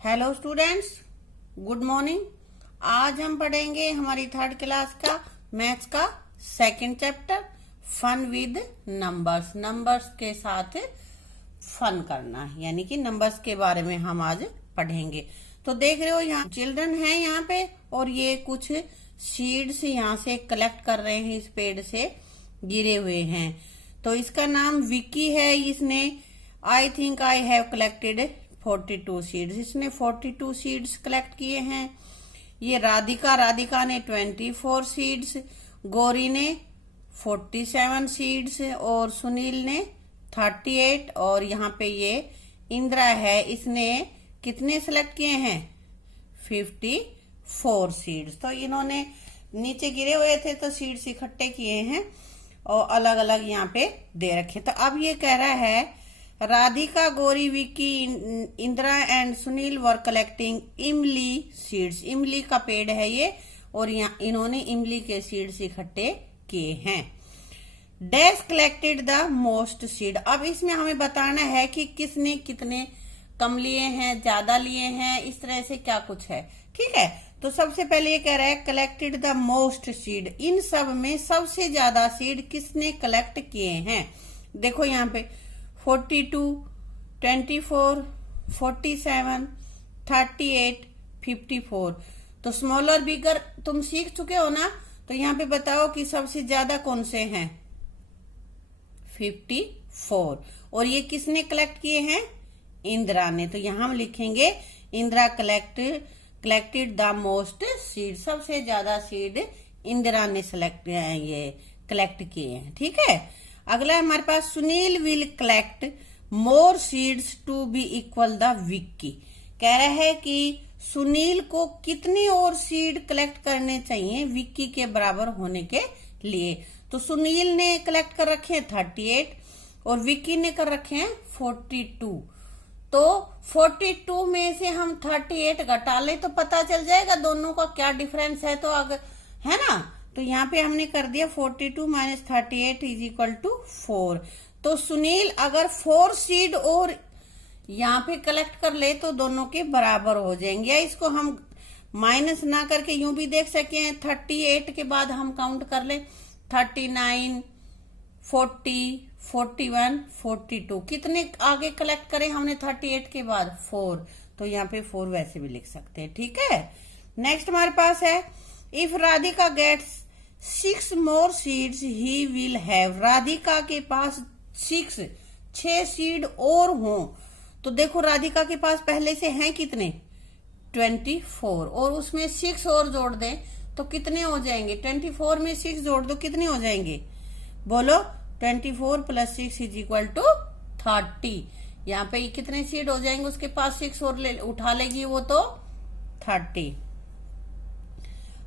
Hello students, good morning. आज हम पढ़ेंगे हमारी थर्ड क्लास का मैथ्स का second chapter fun with numbers. Numbers के साथ फन करना, यानी कि नंबर्स के बारे में हम आज पढ़ेंगे। तो देख रहे हो यहाँ चिल्ड्रन हैं यहाँ पे, और ये कुछ सीड्स यहाँ से कलेक्ट कर रहे हैं, इस पेड़ से गिरे हुए हैं। तो इसका नाम विक्की है। इसने I think I have collected 42 seeds. इसने 42 सीड्स कलेक्ट किए हैं। ये राधिका ने 24 सीड्स, गौरी ने 47 सीड्स और सुनील ने 38, और यहाँ पे ये इंदिरा है, इसने कितने सेलेक्ट किए हैं? 54 सीड्स। तो इन्होंने नीचे गिरे हुए थे तो सीड्स इकट्ठे किए हैं और अलग अलग यहाँ पे दे रखे। तो अब ये कह रहा है Radhika, Gauri, Vicky, Indira and Sunil were collecting इमली सीड्स। इमली का पेड़ है ये, और यहाँ इन्होंने इमली के सीड्स इकट्ठे किए हैं। Dash collected the most seed. अब इसमें हमें बताना है कि किसने कितने कम लिए हैं, ज्यादा लिए हैं, इस तरह से क्या कुछ है। ठीक है, तो सबसे पहले ये कह रहा है कलेक्टेड द मोस्ट सीड। इन सब में सबसे ज्यादा सीड किसने कलेक्ट किए हैं? देखो यहाँ पे 42, 24, 47, 38, 54। तो स्मॉलर बिगर तुम सीख चुके हो ना। तो यहाँ पे बताओ कि सबसे ज्यादा कौन से हैं? 54। और ये किसने कलेक्ट किए हैं? इंदिरा ने। तो यहाँ हम लिखेंगे Indira collected the most seed. सबसे ज्यादा सीड इंदिरा ने कलेक्ट किए हैं। ठीक है, अगला हमारे पास Sunil will collect more seeds to be equal the Vicky. कह रहा है कि सुनील को कितने और सीड कलेक्ट करने चाहिए विक्की के बराबर होने के लिए। तो सुनील ने कलेक्ट कर रखे हैं 38 और विक्की ने कर रखे हैं 42। तो 42 में से हम 38 घटा ले तो पता चल जाएगा दोनों का क्या डिफरेंस है। तो अगर है ना, तो यहाँ पे हमने कर दिया 42 माइनस 38 इज इक्वल टू 4। तो सुनील अगर 4 सीड और यहाँ पे कलेक्ट कर ले तो दोनों के बराबर हो जाएंगे। या इसको हम माइनस ना करके यूं भी देख सके, 38 के बाद हम काउंट कर ले 39, 40, 41, 42। कितने आगे कलेक्ट करें हमने 38 के बाद? 4। तो यहाँ पे 4 वैसे भी लिख सकते हैं। ठीक है, नेक्स्ट हमारे पास है if Radhika gets 6 more seeds he will have. Radhika के पास 6 सीड और हों। तो देखो राधिका के पास पहले से हैं कितने? 24, और उसमें 6 और जोड़ दें तो कितने हो जाएंगे? 24 में 6 जोड़ दो, कितने हो जाएंगे? बोलो। 24 प्लस 6 इज इक्वल टू 30। यहाँ पे कितने सीड हो जाएंगे? उसके पास 6 और उठा लेगी वो, तो 30।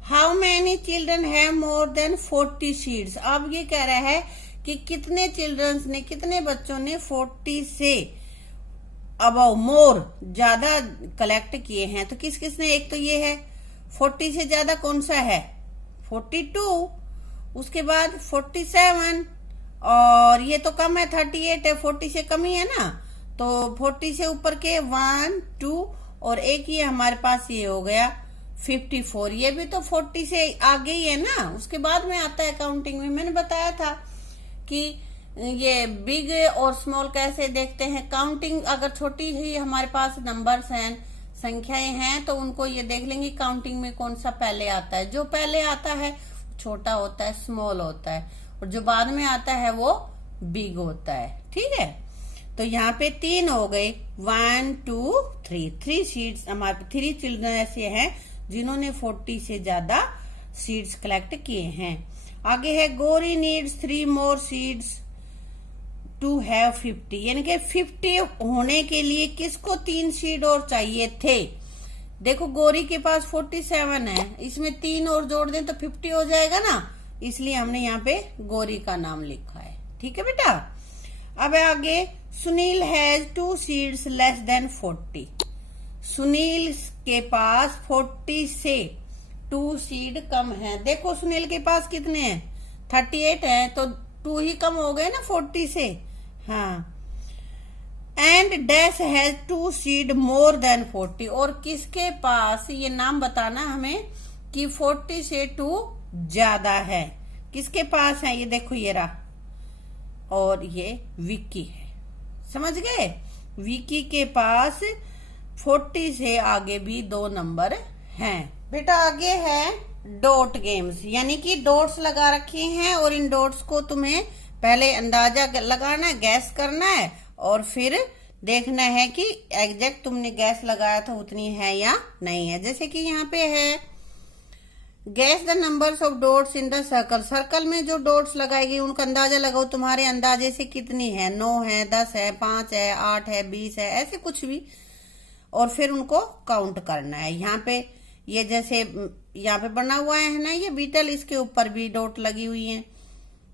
How many children have more than 40 seeds. अब ये कह रहा है कि कितने चिल्ड्रंस ने, कितने बच्चों ने 40 से अबव मोर ज्यादा कलेक्ट किए हैं। तो किस किसने? एक तो ये है 40 से ज्यादा कौन सा है? 42, उसके बाद 47, और ये तो कम है 38 है, 40 से कम ही है ना। तो 40 से ऊपर के 1, 2 और एक ये हमारे पास ये हो गया 54। ये भी तो 40 से आगे ही है ना, उसके बाद में आता है काउंटिंग में। मैंने बताया था कि ये बिग और स्मॉल कैसे देखते हैं। काउंटिंग अगर छोटी ही हमारे पास नंबर्स हैं, संख्याएं हैं, तो उनको ये देख लेंगे काउंटिंग में कौन सा पहले आता है। जो पहले आता है छोटा होता है, स्मॉल होता है, और जो बाद में आता है वो बिग होता है। ठीक है, तो यहाँ पे 3 हो गए, 1, 2, 3। 3 सीड्स हमारे 3 चिल्ड्रन ऐसे हैं जिन्होंने 40 से ज्यादा सीड्स कलेक्ट किए हैं। आगे है Gauri needs 3 more seeds to have 50। यानी कि 50 होने के लिए किसको 3 सीड और चाहिए थे? देखो गौरी के पास 47 है, इसमें 3 और जोड़ दें तो 50 हो जाएगा ना, इसलिए हमने यहाँ पे गौरी का नाम लिखा है। ठीक है बेटा। अब आगे Sunil has 2 seeds less than 40। Sunil के पास 40 से 2 सीड कम है। देखो सुनील के पास कितने हैं? 38 है, तो 2 ही कम हो गए ना 40 से। हाँ, and dash has 2 seed more than 40, और किसके पास, ये नाम बताना हमें कि 40 से 2 ज्यादा है, किसके पास है, ये देखो ये रहा, और ये विक्की है, समझ गए। विक्की के पास 40 से आगे भी 2 नंबर हैं। बेटा आगे है डॉट गेम्स, यानी कि डॉट्स लगा रखे हैं और इन डॉट्स को तुम्हें पहले अंदाजा लगाना है, गैस करना है, और फिर देखना है कि एग्जैक्ट तुमने गैस लगाया था उतनी है या नहीं है। जैसे कि यहाँ पे है gas the numbers of dots in the circle, circle में जो डॉट्स लगाई गई उनका अंदाजा लगाओ, तुम्हारे अंदाजे से कितनी है, 9 है, 10 है, 5 है, 8 है, 20 है, ऐसे कुछ भी, और फिर उनको काउंट करना है। यहाँ पे ये जैसे यहाँ पे बना हुआ है ना ये बीटल, इसके ऊपर भी डॉट लगी हुई है,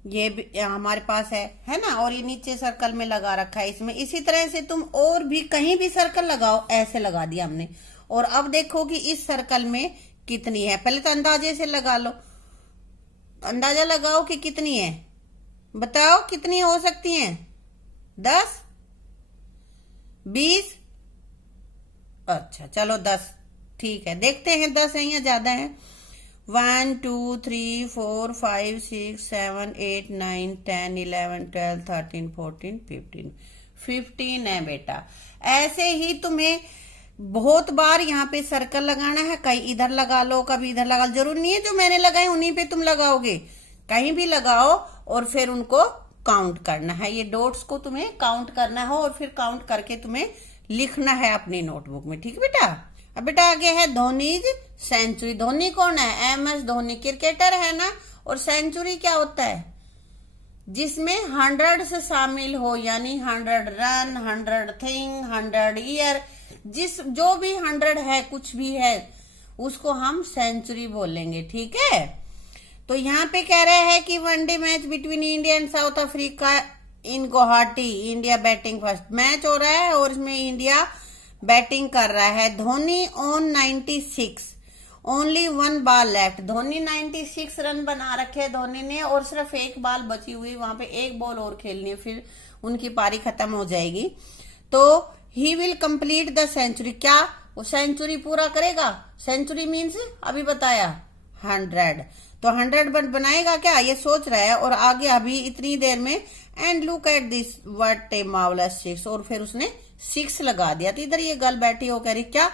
ये हमारे पास है ना, और ये नीचे सर्कल में लगा रखा है इसमें। इसी तरह से तुम और भी कहीं भी सर्कल लगाओ, ऐसे लगा दिया हमने, और अब देखो कि इस सर्कल में कितनी है। पहले तो अंदाजे से लगा लो, अंदाजा लगाओ कि कितनी है, बताओ कितनी हो सकती हैं, 10, 20, अच्छा चलो 10, ठीक है, देखते हैं 10 है या ज्यादा है। 1 2 3 4 5 6 7 8 9 10 11 12 13 14 15 15 है बेटा। ऐसे ही तुम्हें बहुत बार यहाँ पे सर्कल लगाना है, कहीं इधर लगा लो, कभी इधर लगा लो, जरूरी नहीं है जो मैंने लगाए उन्हीं पे तुम लगाओगे, कहीं भी लगाओ और फिर उनको काउंट करना है। ये डॉट्स को तुम्हें काउंट करना है और फिर काउंट करके तुम्हें लिखना है अपनी नोटबुक में, ठीक है बेटा। अब बेटा आगे है धोनीज सेंचुरी। धोनी कौन है, MS धोनी, क्रिकेटर है ना, और सेंचुरी क्या होता है, जिसमें 100 से शामिल हो, यानी 100 रन, 100 थिंग, 100 ईयर, जिस जो भी 100 है, कुछ भी है, उसको हम सेंचुरी बोलेंगे, ठीक है। तो यहाँ पे कह रहे हैं कि one day match between India and south Africa in Guwahati, India batting first, match हो रहा है और इसमें इंडिया बैटिंग कर रहा है। Dhoni on 96, only 1 ball left, Dhoni 96 run बना रखे धोनी ने, और सिर्फ 1 बॉल बची हुई, वहां पे 1 बॉल और खेलनी है, फिर उनकी पारी खत्म हो जाएगी। तो he will complete the century, क्या वो सेंचुरी पूरा करेगा, सेंचुरी मीन्स अभी बताया 100, तो 100 बनाएगा क्या, ये सोच रहा है, और आगे अभी इतनी देर में and look at this what a marvellous 6, और फिर उसने 6 लगा दिया। तो इधर ये गर्ल बैठी हो कह रही क्या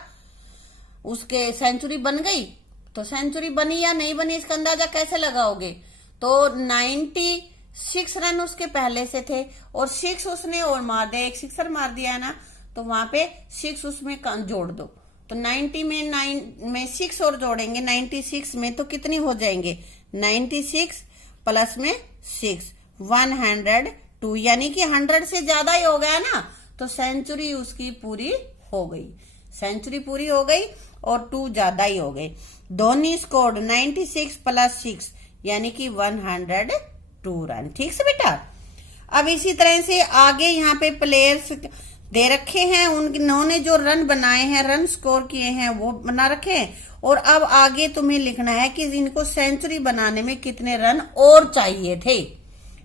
उसके सेंचुरी बन गई, तो सेंचुरी बनी या नहीं बनी इसका अंदाजा कैसे लगाओगे, तो 96 रन उसके पहले से थे और 6 उसने और मार दिया, एक सिक्सर मार दिया है ना, तो वहां पे 6 उसमें जोड़ दो, तो 90 में 9 में 6 और जोड़ेंगे 96 में, तो कितनी हो जाएंगे 96 प्लस में 6 102, यानी कि 100 से ज्यादा ही हो गया ना, तो सेंचुरी उसकी पूरी हो गई, सेंचुरी पूरी हो गई और 2 ज्यादा ही हो गई। धोनी स्कोर्ड 96 प्लस 6 यानी कि 102 रन, ठीक से बेटा। अब इसी तरह से आगे यहाँ पे प्लेयर्स दे रखे हैं, उन्होंने जो रन बनाए हैं, रन स्कोर किए हैं वो बना रखे हैं, और अब आगे तुम्हें लिखना है कि इनको सेंचुरी बनाने में कितने रन और चाहिए थे,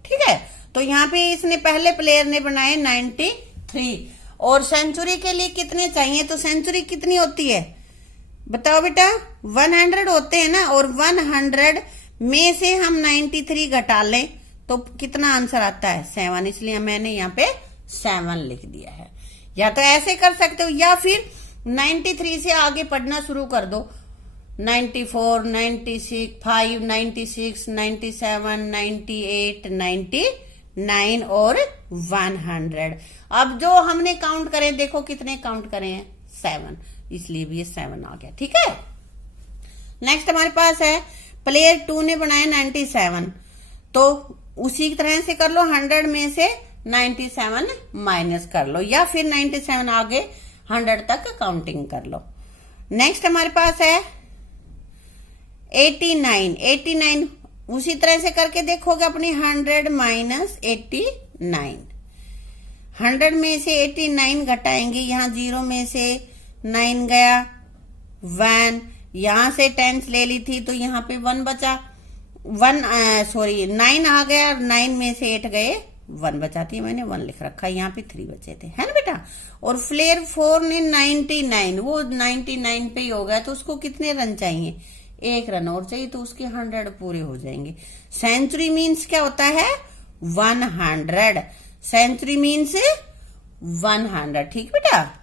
ठीक है। तो यहाँ पे इसने पहले प्लेयर ने बनाए 93, और सेंचुरी के लिए कितने चाहिए, तो सेंचुरी कितनी होती है बताओ बेटा, 100 होते हैं ना, और 100 में से हम 93 घटा लें तो कितना आंसर आता है 7, इसलिए मैंने यहाँ पे 7 लिख दिया है। या तो ऐसे कर सकते हो या फिर 93 से आगे पढ़ना शुरू कर दो, 94, 96, 5, 96, 97, 98, 99 और 100। अब जो हमने काउंट करें, देखो कितने काउंट करें हैं 7, इसलिए भी ये 7 आ गया, ठीक है। नेक्स्ट हमारे पास है प्लेयर 2 ने बनाया 97, तो उसी तरह से कर लो, 100 में से 97 माइनस कर लो, या फिर 97 आगे 100 तक काउंटिंग कर लो। नेक्स्ट हमारे पास है 89, उसी तरह से करके देखोगे अपनी 100 माइनस 89, 100 में से 89 घटाएंगे, यहाँ 0 में से 9 गया, 1, यहां से 10 ले ली थी तो यहाँ पे 1 बचा, 9 आ गया, और 9 में से 8 गए 1 बचाती है, मैंने 1 लिख रखा है, यहाँ पे 3 बचे थे, है ना बेटा। और फ्लेयर 4 ने 99, वो 99 पे ही हो गया, तो उसको कितने रन चाहिए, 1 रन और चाहिए, तो उसके 100 पूरे हो जाएंगे। सेंचुरी मीन्स क्या होता है, 100, सेंचुरी मीन्स 100, ठीक बेटा।